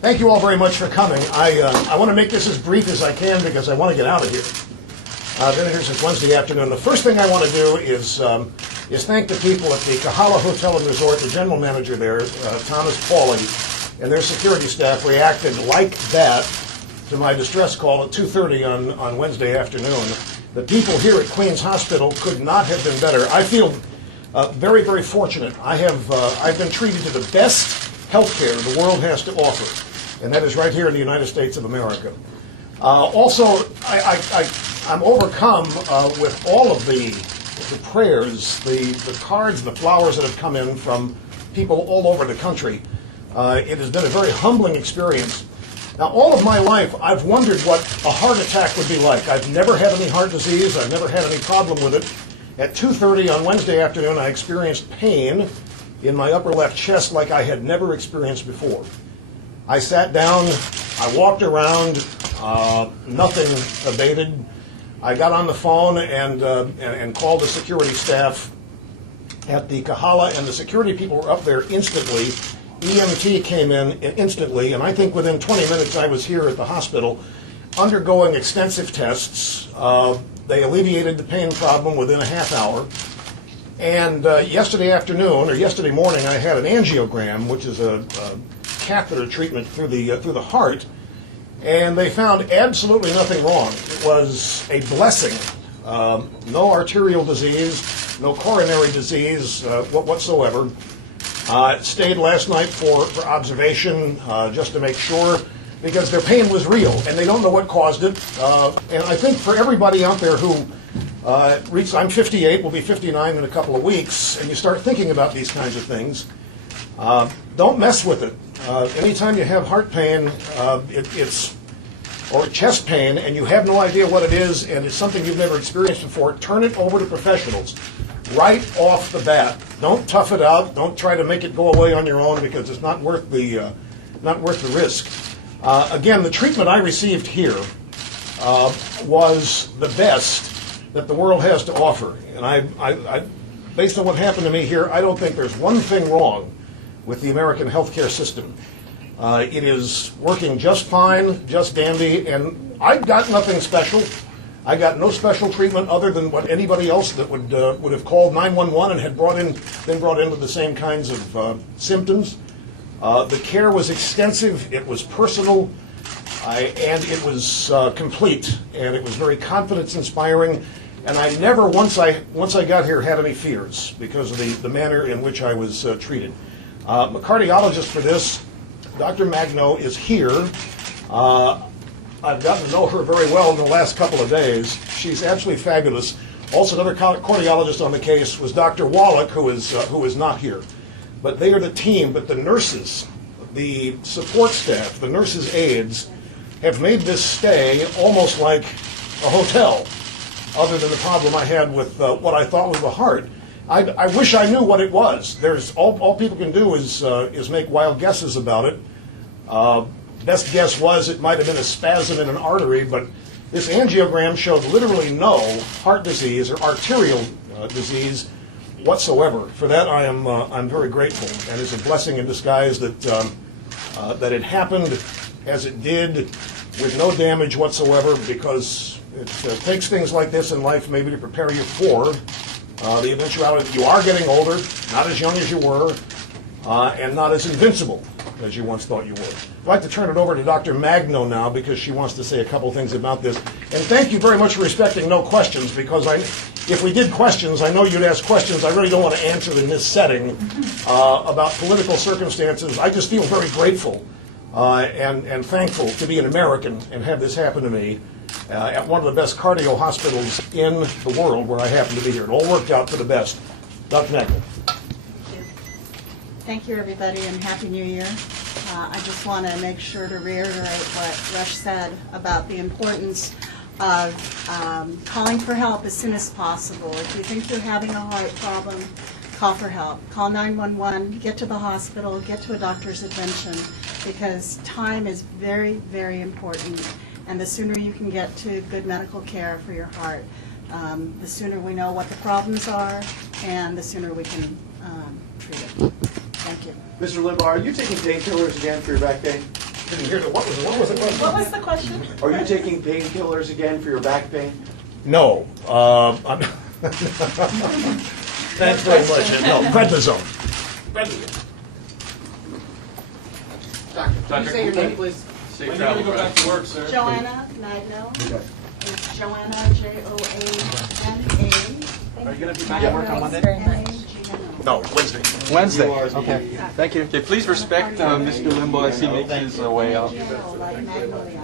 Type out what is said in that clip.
Thank you all very much for coming. I want to make this as brief as I can because I want to get out of here. I've been here since Wednesday afternoon. The first thing I want to do is thank the people at the Kahala Hotel and Resort. The general manager there, Thomas Pauling, and their security staff reacted like that to my distress call at 2:30 on Wednesday afternoon. The people here at Queens Hospital could not have been better. I feel very, very fortunate. I've been treated to the best health care the world has to offer, and that is right here in the United States of America. Also, I'm overcome with all of the prayers, the cards, the flowers that have come in from people all over the country. It has been a very humbling experience. Now, all of my life, I've wondered what a heart attack would be like. I've never had any heart disease. I've never had any problem with it. At 2:30 on Wednesday afternoon, I experienced pain in my upper left chest like I had never experienced before. I sat down, I walked around, nothing abated. I got on the phone and called the security staff at the Kahala, and the security people were up there instantly. EMT came in instantly, and I think within 20 minutes I was here at the hospital undergoing extensive tests. They alleviated the pain problem within a half hour. And yesterday morning, I had an angiogram, which is a catheter treatment through the heart, and they found absolutely nothing wrong. It was a blessing. No arterial disease, no coronary disease whatsoever. Stayed last night for observation just to make sure, because their pain was real, and they don't know what caused it. And I think for everybody out there who I'm 58, will be 59 in a couple of weeks, and you start thinking about these kinds of things, don't mess with it. Anytime you have heart pain, or chest pain, and you have no idea what it is, and it's something you've never experienced before, turn it over to professionals right off the bat. Don't tough it out. Don't try to make it go away on your own, because it's not worth the risk. Again, the treatment I received here was the best that the world has to offer, and I based on what happened to me here, I don't think there's one thing wrong with the American healthcare system. It is working just fine, just dandy, and I got nothing special. I got no special treatment other than what anybody else that would have called 911 and had been brought in with the same kinds of symptoms. The care was extensive, it was personal, and it was complete, and it was very confidence-inspiring. And I never, once I got here, had any fears because of the manner in which I was treated. A cardiologist for this, Dr. Magno, is here. I've gotten to know her very well in the last couple of days. She's absolutely fabulous. Also, another cardiologist on the case was Dr. Wallach, who is not here. But they are the team. But the nurses, the support staff, the nurses' aides, have made this stay almost like a hotel, other than the problem I had with what I thought was the heart. I wish I knew what it was. There's all people can do is make wild guesses about it. Best guess was it might have been a spasm in an artery, but this angiogram showed literally no heart disease or arterial disease whatsoever. For that, I'm very grateful, and it's a blessing in disguise that it happened as it did with no damage whatsoever, because it takes things like this in life maybe to prepare you for the eventuality that you are getting older, not as young as you were, and not as invincible as you once thought you were. I'd like to turn it over to Dr. Magno now, because she wants to say a couple things about this. And thank you very much for respecting no questions, because if we did questions, I know you'd ask questions I really don't want to answer in this setting about political circumstances. I just feel very grateful and thankful to be an American and have this happen to me at one of the best cardio hospitals in the world, where I happen to be here. It all worked out for the best. Dr. Magno. Thank you, everybody, and Happy New Year. I just want to make sure to reiterate what Rush said about the importance of calling for help as soon as possible. If you think you're having a heart problem, call for help. Call 911, get to the hospital, get to a doctor's attention, because time is very, very important. And the sooner you can get to good medical care for your heart, the sooner we know what the problems are, and the sooner we can treat it. Thank you. Mr. Limbaugh, are you taking painkillers again for your back pain? Didn't hear the, what was the question? What was the question? Are you taking painkillers again for your back pain? No. Thanks very much. No, prednisone. Prednisone. Doctor, say your name, please. Safe travel, go back to work, sir. Joanna Magno. It's Joanna, Joanna. Are you going to be back at work on Monday? No, Wednesday. Wednesday. Okay. Thank you. Okay, please respect Mr. Limbaugh as he makes his way out. Magnolia.